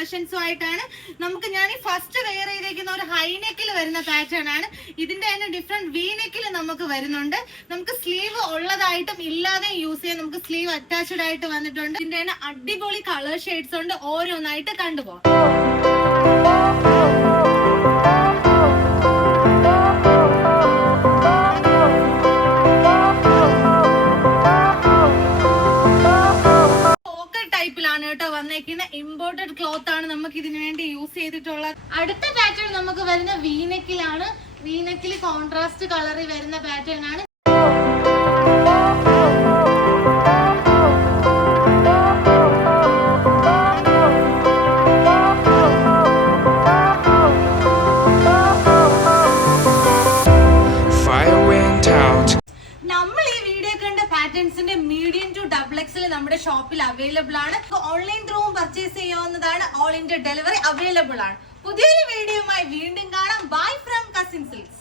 കളക്ഷൻസുമായിട്ടാണ് ഞാൻ ഈ first wear ചെയ്തേക്കുന്ന ഒരു ഹൈ നെക്കിൽ വരുന്ന പാറ്റേൺ ആണ്. ഇതിന്റെ തന്നെ ഡിഫറെന്റ് വി നെക്കിൽ നമുക്ക് വരുന്നുണ്ട്. നമുക്ക് സ്ലീവ് ഉള്ളതായിട്ടും ഇല്ലാതെ യൂസ് ചെയ്യാൻ നമുക്ക് സ്ലീവ് അറ്റാച്ച്ഡ് ആയിട്ട് വന്നിട്ടുണ്ട്. ഇതിന്റെ തന്നെ അടിപൊളി കളർ ഷെയ്ഡ്സ് ഉണ്ട്. ഓരോന്നായിട്ട് കണ്ടുപോകാം. ഇമ്പോർട്ടഡ് ക്ലോത്ത് ആണ് നമുക്ക് ഇതിനു വേണ്ടി യൂസ് ചെയ്തിട്ടുള്ളത്. അടുത്ത പാറ്റേൺ നമുക്ക് വരുന്ന വീനെക്കിലാണ്. വീനെക്കിൽ കോൺട്രാസ്റ്റ് കളറിൽ വരുന്ന പാറ്റേൺ ആണ്. പാറ്റേൺസിന്റെ മീഡിയം ടു ഡബിൾ എക്സൽ നമ്മുടെ ഷോപ്പിൽ അവൈലബിൾ ആണ്. ഓൺലൈൻ ത്രൂവും പർച്ചേസ് ചെയ്യാവുന്നതാണ്. ഓൾ ഇന്ത്യ ഡെലിവറി അവൈലബിൾ ആണ്. പുതിയൊരു വീഡിയോയുമായി വീണ്ടും കാണാം. Bye from cousin silks.